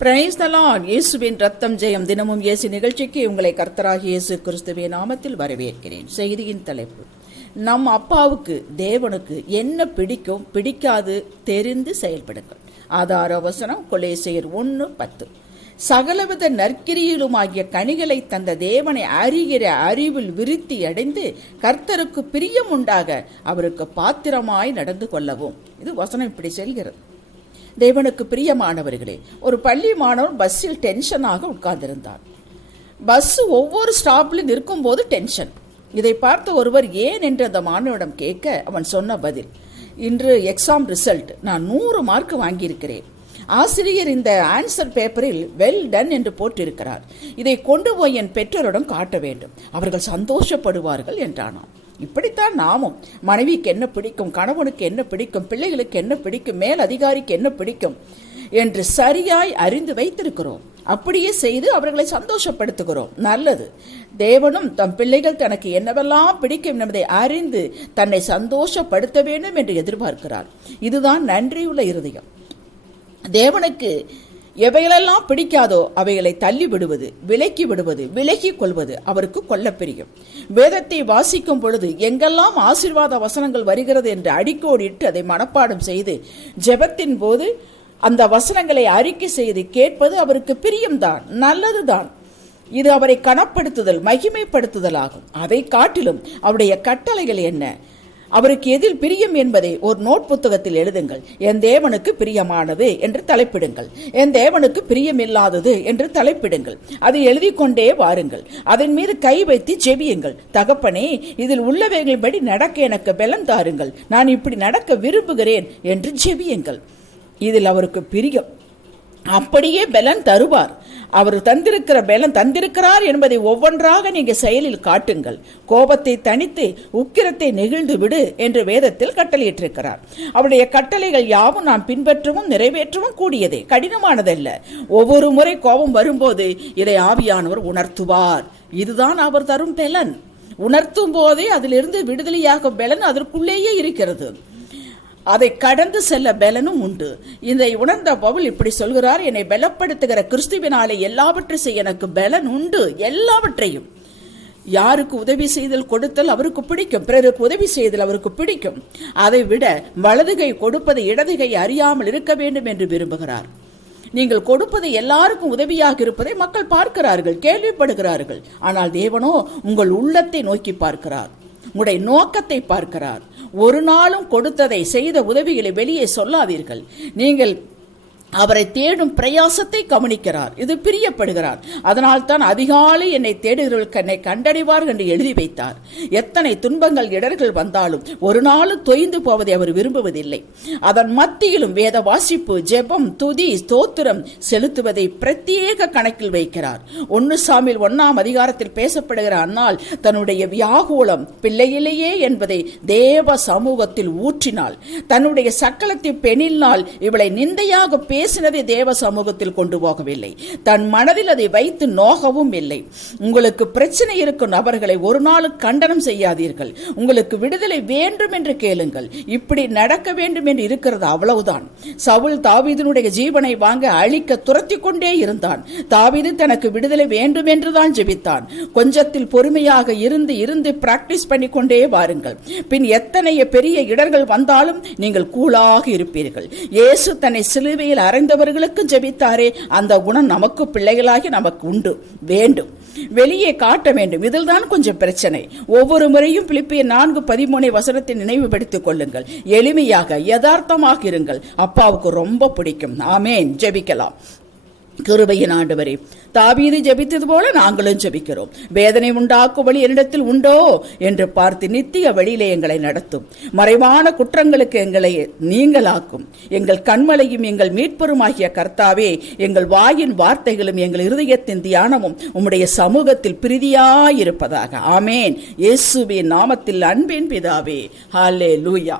Praise the Lord. இயேசுவின் ரத்தம் ஜெயம். தினமும் இயேசு நிகழ்ச்சிக்கு உங்களை கர்த்தராகிய இயேசு கிறிஸ்துவின் நாமத்தில் வரவேற்கிறேன். செய்தியின் தலைப்பு: நம் அப்பாவுக்கு தேவனுக்கு என்ன பிடிக்கும் பிடிக்காது தெரிந்து செயல்படுங்கள். ஆதார வசனம் கொலேசியர் 1:10. சகலவித நற்கிரியிலுமாகிய கனிகளை தந்த தேவனை அறிகிற அறிவில் விருத்தி அடைந்து கர்த்தருக்கு பிரியம் உண்டாக அவருக்கு பாத்திரமாய் நடந்து கொள்ளவும். இது வசனம் இப்படி செல்கிறது. தேவனுக்கு பிரியமானவர்களே, ஒரு பள்ளி மாணவன் பஸ்ஸில் டென்ஷனாக உட்கார்ந்திருந்தார். பஸ் ஒவ்வொரு ஸ்டாப்ல நிற்கும் போது டென்ஷன். இதை பார்த்த ஒருவர் ஏன் என்று அந்த மாணவனிடம் கேட்க அவன் சொன்ன பதில்: இன்று எக்ஸாம் ரிசல்ட், நான் 100 மார்க் வாங்கியிருக்கிறேன். ஆசிரியர் இந்த ஆன்சர் பேப்பரில் வெல் டன் என்று போட்டிருக்கிறார். இதை கொண்டு போய் என் பெற்றோரிடம் காட்ட வேண்டும், அவர்கள் சந்தோஷப்படுவார்கள் என்றானாம். இப்படித்தான் நாமும் மனைவிக்கு என்ன பிடிக்கும், கணவனுக்கு என்ன பிடிக்கும், பிள்ளைகளுக்கு என்ன பிடிக்கும், மேல் அதிகாரிக்கு என்ன பிடிக்கும் என்று சரியாய் அறிந்து வைத்திருக்கிறோம். அப்படியே செய்து அவர்களை சந்தோஷப்படுத்துகிறோம். நல்லது. தேவனும் தம் பிள்ளைகள் தனக்கு என்னவெல்லாம் பிடிக்கும் என்பதை அறிந்து தன்னை சந்தோஷப்படுத்த வேண்டும் என்று எதிர்பார்க்கிறார். இதுதான் நன்றியுள்ள இருதயம். தேவனுக்கு எவைகளெல்லாம் பிடிக்காதோ அவைகளை தள்ளி விடுவது, விலக்கி விடுவது, விலகி கொள்வது அவருக்கு கொள்ள பிரியும். வேதத்தை வாசிக்கும் பொழுது எங்கெல்லாம் ஆசீர்வாத வசனங்கள் வருகிறது என்று அடிக்கோடிட்டு அதை மனப்பாடம் செய்து ஜெபத்தின் போது அந்த வசனங்களை அறிக்கை செய்து கேட்பது அவருக்கு பிரியம்தான், நல்லதுதான். இது அவரை கனப்படுத்துதல், மகிமைப்படுத்துதல் ஆகும். அதை காட்டிலும் அவருடைய கட்டளைகள் என்ன, அவருக்கு எதில் பிரியம் என்பதை ஒரு நோட் புத்தகத்தில் எழுதுங்கள். என் தேவனுக்கு பிரியமானது என்று தலைப்பிடுங்கள், என் தேவனுக்கு பிரியமில்லாதது என்று தலைப்பிடுங்கள். அதை எழுதி கொண்டே வாருங்கள். அதன் மீது கை வைத்து ஜெபியுங்கள். தகப்பனே, இதில் உள்ளவைகளின்படி நடக்க எனக்கு பலன் தாருங்கள், நான் இப்படி நடக்க விரும்புகிறேன் என்று ஜெபியுங்கள். இதில் அவருக்கு பிரியம், அப்படியே பலன் தருவார். அவர் தந்திருக்கிற பலன் தந்திருக்கிறார் என்பதை ஒவ்வொன்றாக நீங்க செயலில் காட்டுங்கள். கோபத்தை தணித்து உக்கிரத்தை நெகிழ்ந்து விடு என்று வேதத்தில் கட்டளையிட்டிருக்கிறார். அவருடைய கட்டளைகள் யாவும் நாம் பின்பற்றவும் நிறைவேற்றவும் கூடியதே, கடினமானதல்ல. ஒவ்வொரு முறை கோபம் வரும்போது இதை ஆவியானவர் உணர்த்துவார். இதுதான் அவர் தரும் பலன். உணர்த்தும் போதே அதிலிருந்து விடுதலையாக பலன் அதற்குள்ளேயே இருக்கிறது. அதை கடந்து செல்ல பலனும் உண்டு. இதை உணர்ந்த பவுல் இப்படி சொல்கிறார்: என்னை பலப்படுத்துகிற கிறிஸ்துவினாலே எல்லாவற்றையும் செய்ய எனக்கு பலன் உண்டு. எல்லாவற்றையும். யாருக்கு உதவி செய்தல் கொடுத்தல் அவருக்கு பிடிக்கும், பிறருக்கு உதவி செய்தல் அவருக்கு பிடிக்கும். அதை விட வலதுகை கொடுப்பதை இடதுகை அறியாமல் இருக்க வேண்டும் என்று விரும்புகிறார். நீங்கள் கொடுப்பது எல்லாருக்கும் உதவியாக இருப்பதை மக்கள் பார்க்கிறார்கள், கேள்விப்படுகிறார்கள். ஆனால் தேவனோ உங்கள் உள்ளத்தை நோக்கி பார்க்கிறார், உங்களுடைய நோக்கத்தை பார்க்கிறார். ஒரு நாளும் கொடுத்ததை, செய்த உதவிகளை வெளியே சொல்லாதீர்கள். நீங்கள் அவரை தேடும் பிரயாசத்தை கவனிக்கிறார். இது பிரியப்படுகிறார். அதனால் தான் அதிகாலை என்னை தேடுகிறவர்களுக்கு என்னை கண்டடைவார் என்று எழுதி வைத்தார். எத்தனை துன்பங்கள் இடர்கள் வந்தாலும் ஒரு நாளும் தொய்ந்து போவதை அவர் விரும்புவதில்லை. அதன் மத்தியிலும் வேத வாசிப்பு, ஜெபம், துதி, ஸ்தோத்திரம் செலுத்துவதை பிரத்யேக கணக்கில் வைக்கிறார். 1 சாமுவேல் 1 பேசப்படுகிற அன்னாள் தன்னுடைய வியாகுலம் பிள்ளையிலேயே என்பதை தேவ சமூகத்தில் ஊற்றினாள். தன்னுடைய சக்கலத்தை பெண்ணினால் இவளை நிந்தையாக பேசினதை தேவ சமூகத்தில் கொண்டு போகவில்லை. தன் மனதில் அதை வைத்து நோகவும் இல்லை. உங்களுக்கு பிரச்சனை இருக்கும் நபர்களை ஒரு நாள் கண்டனம் செய்யாதீர்கள். உங்களுக்கு விடுதலை வேண்டும் என்று கேளுங்கள். இப்படி நடக்க வேண்டும் என்று இருக்கிறது, அவ்வளவுதான். சவுல் தாவீதினுடைய ஜீவனை வாங்க அழிக்க துரத்தி கொண்டே இருந்தான். தாவீது தனக்கு விடுதலை வேண்டும் என்றுதான் ஜெபித்தான். கொஞ்சத்தில் பொறுமையாக இருந்து பிராக்டிஸ் பண்ணிக்கொண்டே வாருங்கள். பின் எத்தனை பெரிய இடர்கள் வந்தாலும் நீங்கள் கூலாக இருப்பீர்கள். இயேசு தன்னை சிலுவையில் அறைந்தவர்களுக்கு ஜெபித்தாரே, அந்த குணம் நமக்கு பிள்ளைகளாகி நமக்கு உண்டு, வேண்டும், வெளியே காட்ட வேண்டும். இதில் தான் கொஞ்சம் பிரச்சனை. ஒவ்வொரு முறையும் பிலிப்பியர் 4:13 நினைவுபடுத்திக் கொள்ளுங்கள். எளிமையாக யதார்த்தமாக இருங்கள். அப்பாவுக்கு ரொம்ப பிடிக்கும். ஆமேன். ஜெபிக்கலாம். கிருபையின் ஆண்டவரே, தாவீது ஜெபித்தது போல நாங்களும் ஜெபிக்கிறோம். வேதனை உண்டாக்கும் வழி என்னிடத்தில் உண்டோ என்று பார்த்து நித்திய வழியிலே எங்களை நடத்தும். மறைவான குற்றங்களுக்கு எங்களை நீங்களாக்கும். எங்கள் கண்மலையும் எங்கள் மீட்பருமாகிய கர்த்தாவே, எங்கள் வாயின் வார்த்தைகளும் எங்கள் இருதயத்தின் தியானமும் உம்முடைய சமூகத்தில் பிரீதியாயிருப்பதாக. ஆமேன். இயேசுவின் நாமத்தில் அன்பின் பிதாவே. ஹல்லேலூயா.